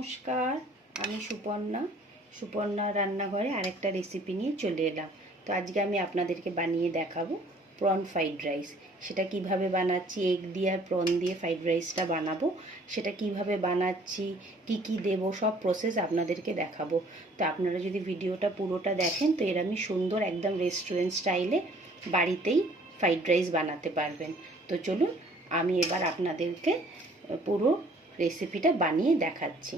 নমস্কার, আমি সুপর্ণা রান্নাঘরে আরেকটা রেসিপি নিয়ে চলে এলাম। তো আজকে আমি আপনাদেরকে বানিয়ে দেখাবো প্রন ফ্রাইড রাইস। সেটা কিভাবে বানাচ্ছি, এগ দিয়ে আর প্রন দিয়ে ফ্রাইড রাইসটা বানাবো, সেটা কিভাবে বানাচ্ছি, কি কি দেবো, সব প্রসেস আপনাদেরকে দেখাবো। তো আপনারা যদি ভিডিওটা পুরোটা দেখেন তো এর আমি সুন্দর একদম রেস্টুরেন্ট স্টাইলে বাড়িতেই ফ্রাইড রাইস বানাতে পারবেন। তো চলুন আমি এবার আপনাদেরকে পুরো রেসিপিটা বানিয়ে দেখাচ্ছি।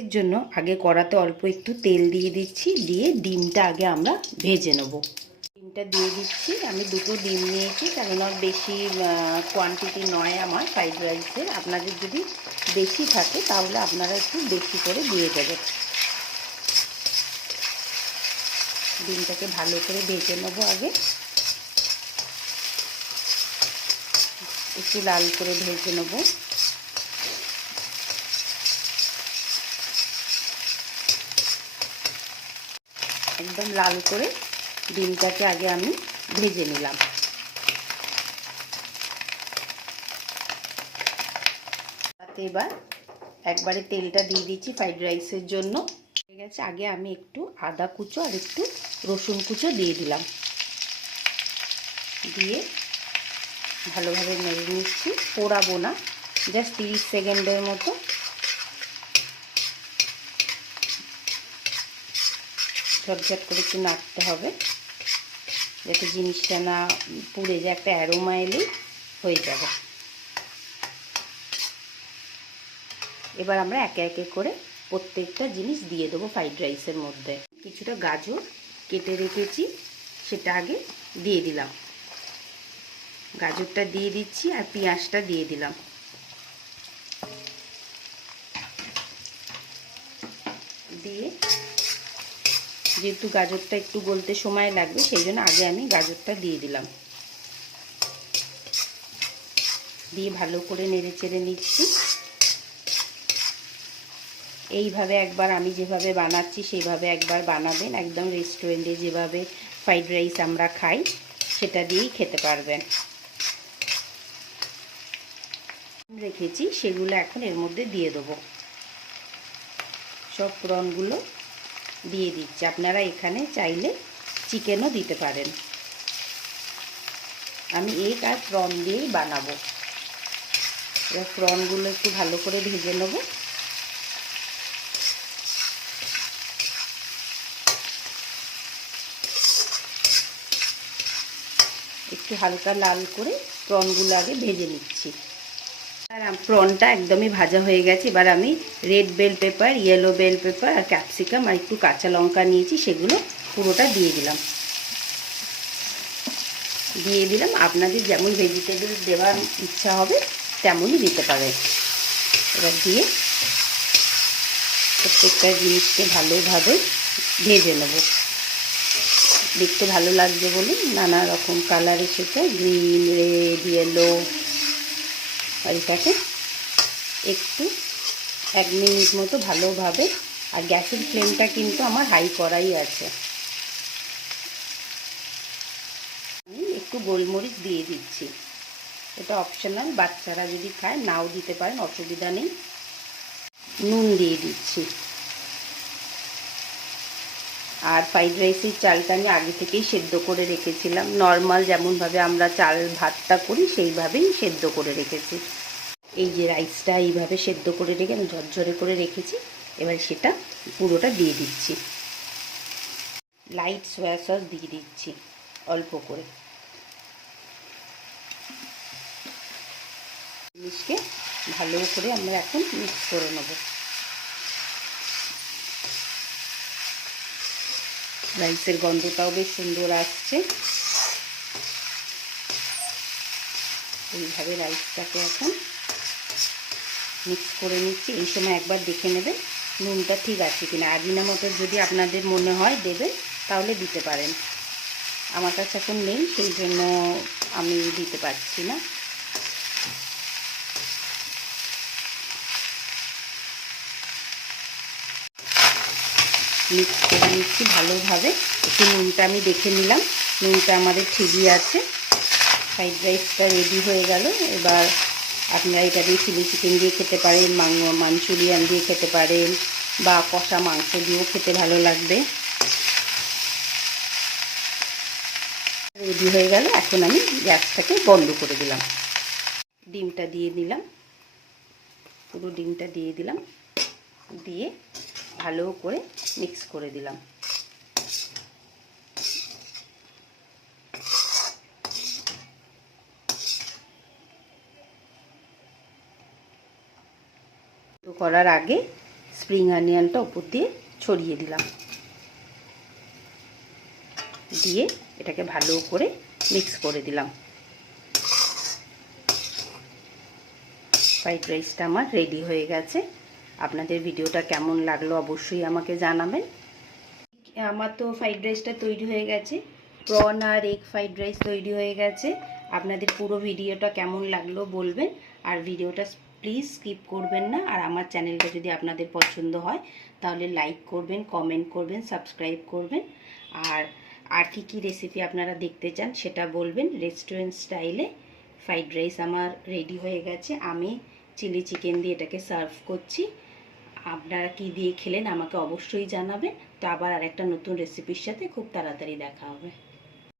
এর জন্য আগে কড়াতে অল্প একটু তেল দিয়ে দিচ্ছি, দিয়ে ডিমটা আগে আমরা ভেজে নেব। ডিমটা দিয়ে দিচ্ছি, আমি দুটো ডিম নিয়েছি, কেননা বেশি কোয়ান্টিটি নয় আমার ফ্রাইড রাইসের। আপনাদের যদি বেশি থাকে তাহলে আপনারা একটু বেশি করে দিয়ে দেবেন। ডিমটাকে ভালো করে ভেজে নেবো, আগে একটু লাল করে ভেজে নেবো। একদম লাল করে ডিমটাকে আগে আমি ভেজে নিলাম। তাতে এবার একবারে তেলটা দিয়ে দিচ্ছি ফ্রাইড রাইসের জন্য। ঠিক আছে, আগে আমি একটু আদা কুচো আর একটু রসুন কুচো দিয়ে দিলাম, দিয়ে ভালোভাবে নেড়ে নিচ্ছি। পোড়াবো না, জাস্ট 30 সেকেন্ডের মতো ঝটঝট করে একটু নাড়তে হবে, যাতে জিনিসটা না পুড়ে যায়, একটা অ্যারোমা এলেই হয়ে যাবে। এবার আমরা একে একে করে প্রত্যেকটা জিনিস দিয়ে দেবো ফ্রাইড রাইসের মধ্যে। কিছুটা গাজর কেটে রেখেছি, সেটা আগে দিয়ে দিলাম। গাজরটা দিয়ে দিচ্ছি আর পেঁয়াজটা দিয়ে দিলাম। দিয়ে যেহেতু গাজরটা একটু গলতে সময় লাগবে, সেই জন্য আগে আমি গাজরটা দিয়ে দিলাম। দিয়ে ভালো করে নেড়ে চেড়ে নিচ্ছি। এইভাবে একবার আমি যেভাবে বানাচ্ছি সেইভাবে একবার বানাবেন, একদম রেস্টুরেন্টে যেভাবে ফ্রাইড রাইস আমরা খাই সেটা দিয়েই খেতে পারবেন। রেখেছি সেগুলো এখন এর মধ্যে দিয়ে দেবো। সব প্রনগুলো দিয়ে দিচ্ছি। আপনারা এখানে চাইলে চিকেনও দিতে পারেন। আমি এগ আর প্রন দিয়েই বানাবো। এবার প্রনগুলো একটু ভালো করে ভেজে নেব। একটু হালকা লাল করে প্রনগুলো আগে ভেজে নিচ্ছি। আর প্রনটা একদমই ভাজা হয়ে গেছে। এবার আমি red bell pepper, yellow bell pepper আর ক্যাপসিকাম আর একটু কাঁচা লঙ্কা নিয়েছি, সেগুলো পুরোটা দিয়ে দিলাম। আপনাদের যেমন ভেজিটেবল দেওয়ার ইচ্ছা হবে তেমনই দিতে পারেন। এবার দিয়ে প্রত্যেকটা জিনিসকে ভালোভাবে ভেজে নেব। দেখতে ভালো লাগবে বলে নানা রকম কালার এসেছে, গ্রিন, রেড, ইয়েলো। আর এটাকে একটু 1 মিনিট মতো ভালোভাবে, আর গ্যাসের ফ্লেমটা কিন্তু আমার হাই করাই আছে। আমি একটু গোলমরিচ দিয়ে দিচ্ছি, এটা অপশনাল, বাচ্চারা যদি খায় নাও দিতে পারেন, অসুবিধা নেই। নুন দিয়ে দিচ্ছি। আর ফ্রাইড রাইসের চালটা আমি আগে থেকেই সেদ্ধ করে রেখেছিলাম, নর্মাল যেমনভাবে আমরা চাল ভাতটা করি সেইভাবেই সেদ্ধ করে রেখেছি। এই যে রাইসটা এইভাবে সেদ্ধ করে রেখে আমি ঝরঝরে করে রেখেছি। এবার সেটা পুরোটা দিয়ে দিচ্ছি। লাইট সয়া সস দিয়ে দিচ্ছি অল্প করে। জিনিসকে ভালো করে আমরা এখন মিক্স করে নেব। রাইসের গন্ধটাও বেশ সুন্দর আসছে। এইভাবে রাইসটাকে এখন মিক্স করে নিচ্ছি। এই সময় একবার দেখে নেবেন নুনটা ঠিক আছে কিনা। আজিনামোটো যদি আপনাদের মনে হয় দেবেন তাহলে দিতে পারেন। আমার কাছে এখন নেই, সেই জন্য আমি দিতে পারছি না। মিক্স করে নিচ্ছি ভালোভাবে। একটু নুনটা আমি দেখে নিলাম, নুনটা আমাদের ঠিকই আছে। ফ্রাইড রাইসটা রেডি হয়ে গেল। এবার আপনারা এটা দিয়ে চিলি চিকেন দিয়ে খেতে পারেন, মাঞ্চুরিয়ান দিয়ে খেতে পারেন, বা কষা মাংস দিয়েও খেতে ভালো লাগবে। রেডি হয়ে গেল। এখন আমি গ্যাসটাকে বন্ধ করে দিলাম। ডিমটা দিয়ে দিলাম, পুরো ডিমটা দিয়ে দিলাম, দিয়ে ভালো করে মিক্স করে দিলাম। করার আগে স্প্রিং অনিয়নটা উপর দিয়ে ছড়িয়ে দিলাম, দিয়ে এটাকে ভালো করে মিক্স করে দিলাম। ফ্রাইড রাইসটা আমার রেডি হয়ে গেছে। আপনাদের ভিডিওটা কেমন লাগলো অবশ্যই আমাকে জানাবেন। আমার তো ফ্রাইড রাইসটা তৈরি হয়ে গেছে, প্রন আর এগ ফ্রাইড রাইস তৈরি হয়ে গেছে। আপনাদের পুরো ভিডিওটা কেমন লাগলো বলবেন, আর ভিডিওটা প্লিজ স্কিপ করবেন না। আর আমার চ্যানেলটা যদি আপনাদের পছন্দ হয় তাহলে লাইক করবেন, কমেন্ট করবেন, সাবস্ক্রাইব করবেন। আর কি রেসিপি আপনারা দেখতে চান সেটা বলবেন। রেস্টুরেন্ট স্টাইলে ফ্রাইড রাইস আমার রেডি হয়ে গেছে। আমি চিলি চিকেন দিয়ে এটাকে সার্ভ করছি। আপনারা কি দিয়ে খেলেন আমাকে অবশ্যই জানাবেন। তো আবার আরেকটা নতুন রেসিপির সাথে খুব তাড়াতাড়ি দেখা হবে।